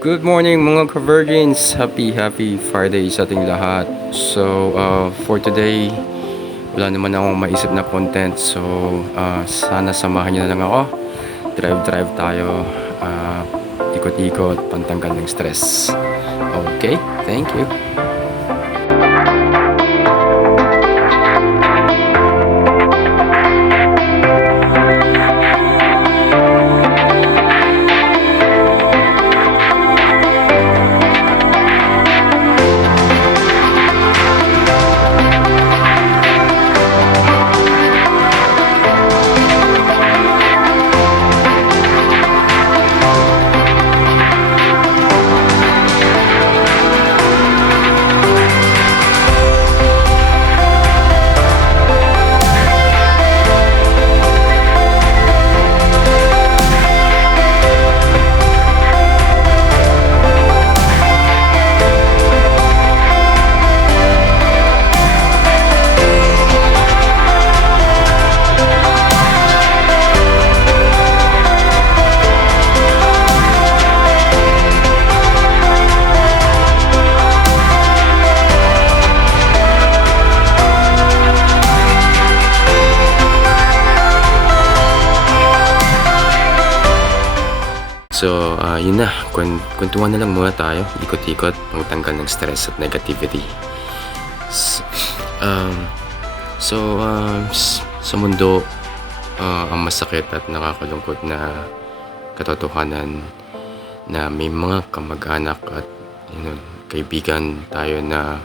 Good morning mga ka-virgins! Happy, happy Friday sa ating lahat. So, uh, for today, wala naman akong maisip na content. So, uh, sana samahan niyo na lang ako. Drive-drive tayo. Uh, ikot-ikot, pantanggal ng stress. Okay, thank you. So, ah, yun na. Kwen- Kwentuhan na lang muna tayo. Ikot-ikot, pangtanggal ng stress at negativity. Um, so, um, s- sa mundo, ah, ang masakit at nakakalungkot na katotohanan na may mga kamag-anak at you know, kaibigan tayo na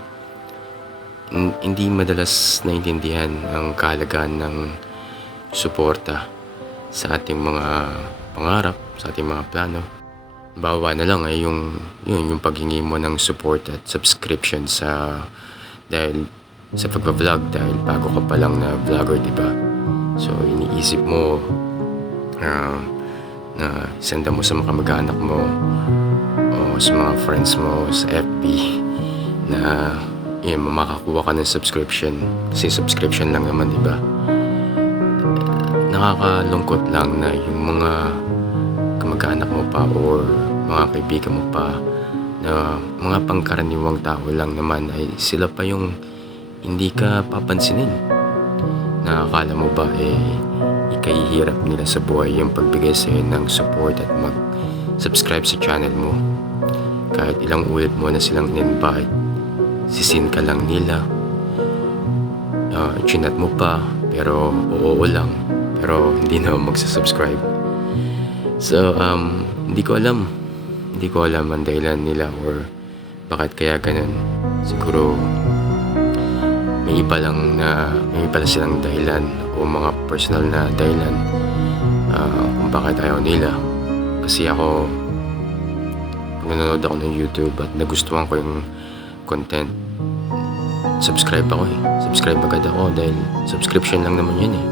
hin- hindi madalas naintindihan ang kahalagaan ng suporta sa ating mga pangarap, sa ating mga plano. Bawa na lang ay yung, yun, yung paghingi mo ng support at subscription sa dahil sa pagpa-vlog dahil bago ka pa lang na vlogger, di ba? So, iniisip mo ah, na senda mo sa mga kamag-anak mo o sa mga friends mo sa FB na yun, makakuha ka ng subscription kasi subscription lang naman, di ba? nakakalungkot lang na yung mga kamag-anak mo pa or mga kaibigan mo pa na mga pangkaraniwang tao lang naman ay sila pa yung hindi ka papansinin. Na akala mo ba eh ikahihirap nila sa buhay yung pagbigay sa'yo ng support at mag-subscribe sa channel mo. Kahit ilang ulit mo na silang in-invite, sisin ka lang nila. Uh, chinat mo pa, pero oo lang pero hindi na magsasubscribe. So, um, hindi ko alam. Hindi ko alam ang dahilan nila or bakit kaya ganun. Siguro, may iba lang na, may iba lang silang dahilan o mga personal na dahilan uh, kung bakit ayaw nila. Kasi ako, nanonood ako ng YouTube at nagustuhan ko yung content, subscribe ako eh. Subscribe agad ako dahil subscription lang naman yun eh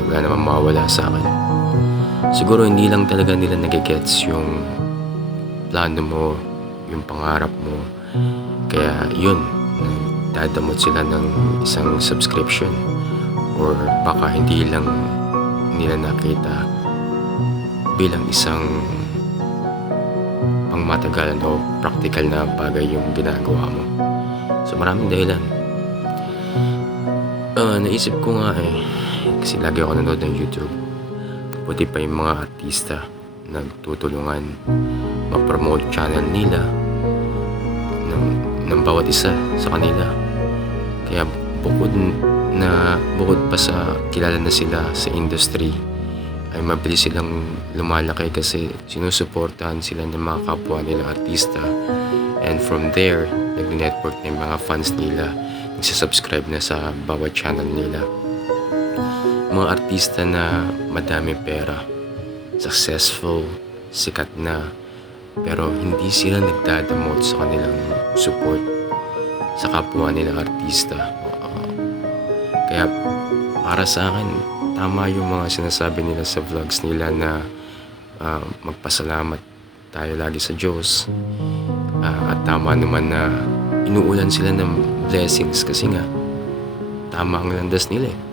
eh, wala naman mawawala sa akin. Siguro hindi lang talaga nila nagigets yung plano mo, yung pangarap mo. Kaya yun, dadamot sila ng isang subscription or baka hindi lang nila nakita bilang isang pangmatagalan o practical na bagay yung ginagawa mo. So maraming dahilan. Ah, naisip ko nga eh, kasi lagi ako nanonood ng YouTube. Buti pa yung mga artista nagtutulungan ma-promote channel nila ng, ng bawat isa sa kanila. Kaya bukod na bukod pa sa kilala na sila sa industry ay mabilis silang lumalaki kasi sinusuportahan sila ng mga kapwa nilang artista. And from there nag-network ng mga fans nila. Nagsasubscribe na sa bawat channel nila. Mga artista na madami pera, successful, sikat na, pero hindi sila nagdadamot sa kanilang support sa kapwa nilang artista. Uh, kaya para sa akin, tama yung mga sinasabi nila sa vlogs nila na uh, magpasalamat tayo lagi sa Diyos. Uh, at tama naman na inuulan sila ng blessings kasi nga tama ang landas nila eh.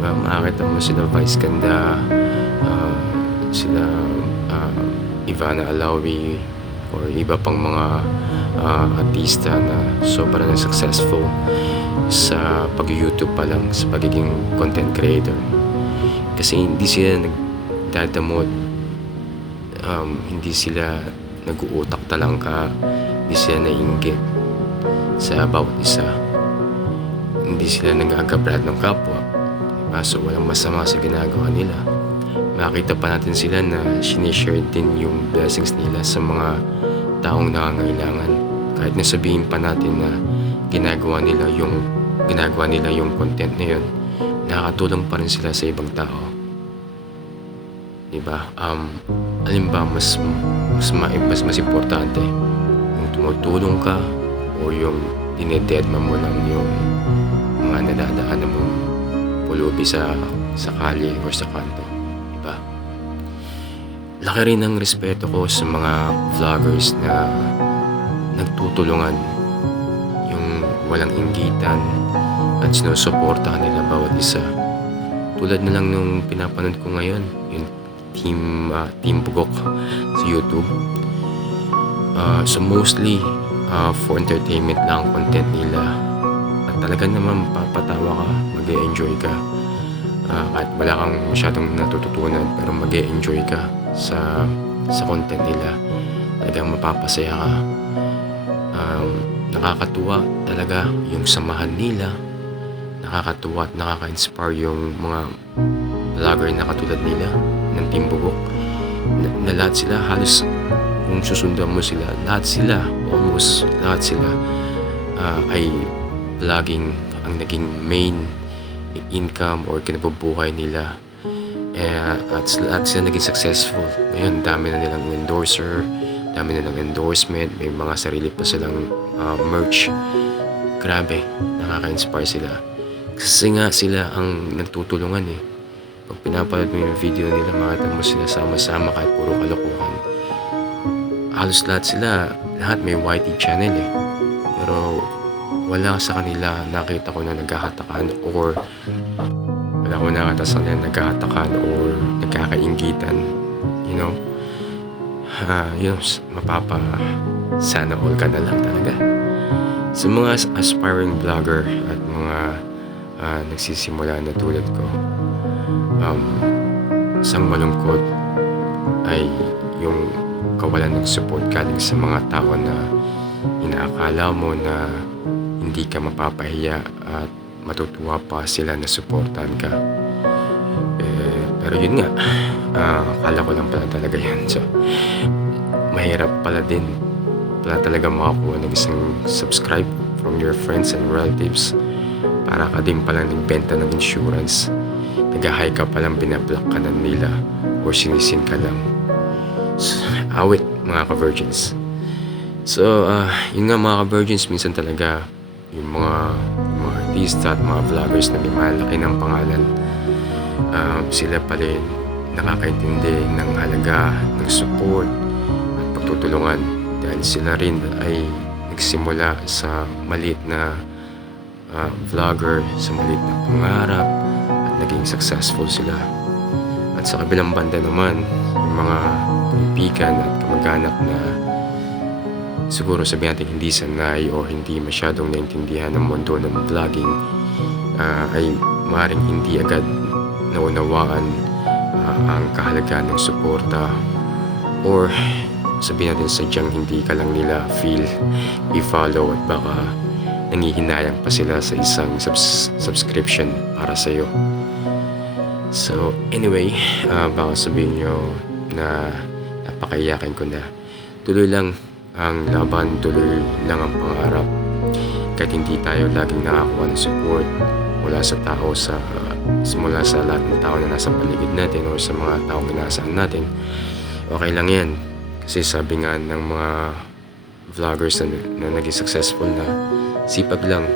Diba? Makakita mo sila Vice Ganda, uh, sila uh, Ivana Alawi, or iba pang mga ah, artista na sobrang successful sa pag-YouTube pa lang, sa pagiging content creator. Kasi hindi sila nagdadamot, um, hindi sila nag-uutak talangka, hindi sila naiinggit sa bawat isa. Hindi sila nag-agabrad ng kapwa. Diba? So walang masama sa ginagawa nila. Makita pa natin sila na sinishare din yung blessings nila sa mga taong nangangailangan. Kahit na sabihin pa natin na ginagawa nila yung ginagawa nila yung content na yun, nakakatulong pa rin sila sa ibang tao. Diba? Um, alin ba mas mas ma- mas, mas importante? Yung tumutulong ka o yung dinededma mo lang yung mga nadadaanan mong pulubi sa sa kalye or sa kanto. Diba? Laki rin ang respeto ko sa mga vloggers na nagtutulungan yung walang inggitan at sinusuportahan nila bawat isa. Tulad na lang nung pinapanood ko ngayon, yung Team, ah, team Bugok sa YouTube. Ah, so mostly ah, for entertainment lang ang content nila. At talaga naman papatawa ka, mag enjoy ka. Ah, kahit wala kang masyadong natututunan pero mag enjoy ka sa sa content nila. Talagang mapapasaya ka. Um, nakakatuwa talaga yung samahan nila. Nakakatuwa at nakaka-inspire yung mga vlogger na katulad nila ng Team Bugok. Na, na lahat sila halos kung susundan mo sila, lahat sila, almost lahat sila ah, ay vlogging ang naging main income or kinabubuhay nila. Eh, at lahat sila naging successful. Ngayon, dami na nilang endorser, dami na nilang endorsement, may mga sarili pa silang ah, merch. Grabe, nakaka-inspire sila. Kasi nga sila ang nagtutulungan eh. Pag pinapanood mo yung video nila, makita mo sila sama-sama kahit puro kalokohan. Halos lahat sila, lahat may YT channel eh. Pero wala sa kanila nakita ko na naghahatakan or wala ko nakita sa kanila naghahatakan or nagkakaingitan. You know? Ha, yun, mapapa sana all ka na lang talaga. Sa mga as- aspiring vlogger at mga ah, nagsisimula na tulad ko, um, isang malungkot ay yung kawalan ng support galing sa mga tao na inaakala mo na hindi ka mapapahiya at matutuwa pa sila na supportan ka. Eh, pero yun nga, ah, akala ko lang pala talaga yan. So, mahirap pala din pala talaga makakuha ng isang subscribe from your friends and relatives para ka din palang nagbenta ng insurance. Nag-high ka palang binablock ka na nila or sinisin ka lang. So, awit mga ka-virgins. So, ah, yun nga mga ka-virgins, minsan talaga yung mga, yung mga artista at mga vloggers na may malaki ng pangalan, um, sila pa rin nakakaintindi ng halaga, ng support at pagtutulungan dahil sila rin ay nagsimula sa maliit na ah, vlogger, sa maliit na pangarap at naging successful sila. At sa kabilang banda naman, yung mga kaibigan at kamag-anak na siguro sabihin natin hindi sanay o hindi masyadong naintindihan ng mundo ng vlogging ah, ay maaaring hindi agad naunawaan ah, ang kahalagaan ng suporta or sabihin natin sadyang hindi ka lang nila feel i-follow at baka nangihinayang pa sila sa isang subs- subscription para sa'yo. So, anyway, ah, baka sabihin nyo na napakayakin ko na. Tuloy lang ang laban, tuloy lang ang pangarap. Kahit hindi tayo laging nakakuha ng support mula sa tao sa simula sa lahat ng tao na nasa paligid natin o sa mga taong inaasahan natin, okay lang yan. Kasi sabi nga ng mga vloggers na, na naging successful na sipag lang,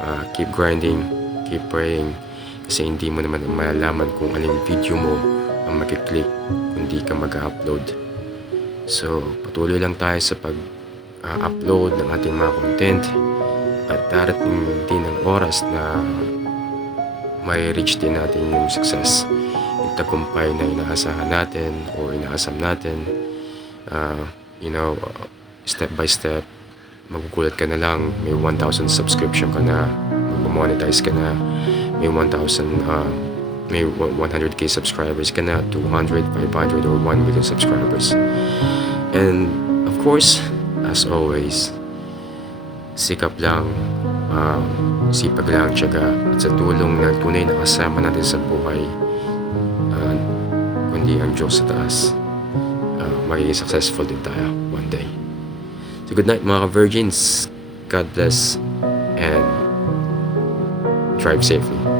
Ah, keep grinding, keep praying, kasi hindi mo naman malalaman kung aling video mo ang makiklik kung di ka mag-upload. So, patuloy lang tayo sa pag-upload ng ating mga content at darating din ang oras na may reach din natin yung success, yung tagumpay na inaasahan natin o inaasam natin. Ah, you know, uh, step by step, magugulat ka na lang, may 1,000 subscription ka na, mag-monetize ka na, may 1,000, uh, may 100k subscribers ka na, 200, 500, or 1 million subscribers. And, of course, as always, sikap lang, uh, sipag lang, tiyaga, at sa tulong ng tunay na kasama natin sa buhay, uh, kundi ang Diyos sa taas, uh, magiging successful din tayo one day. So good night mga virgins. God bless and drive safely.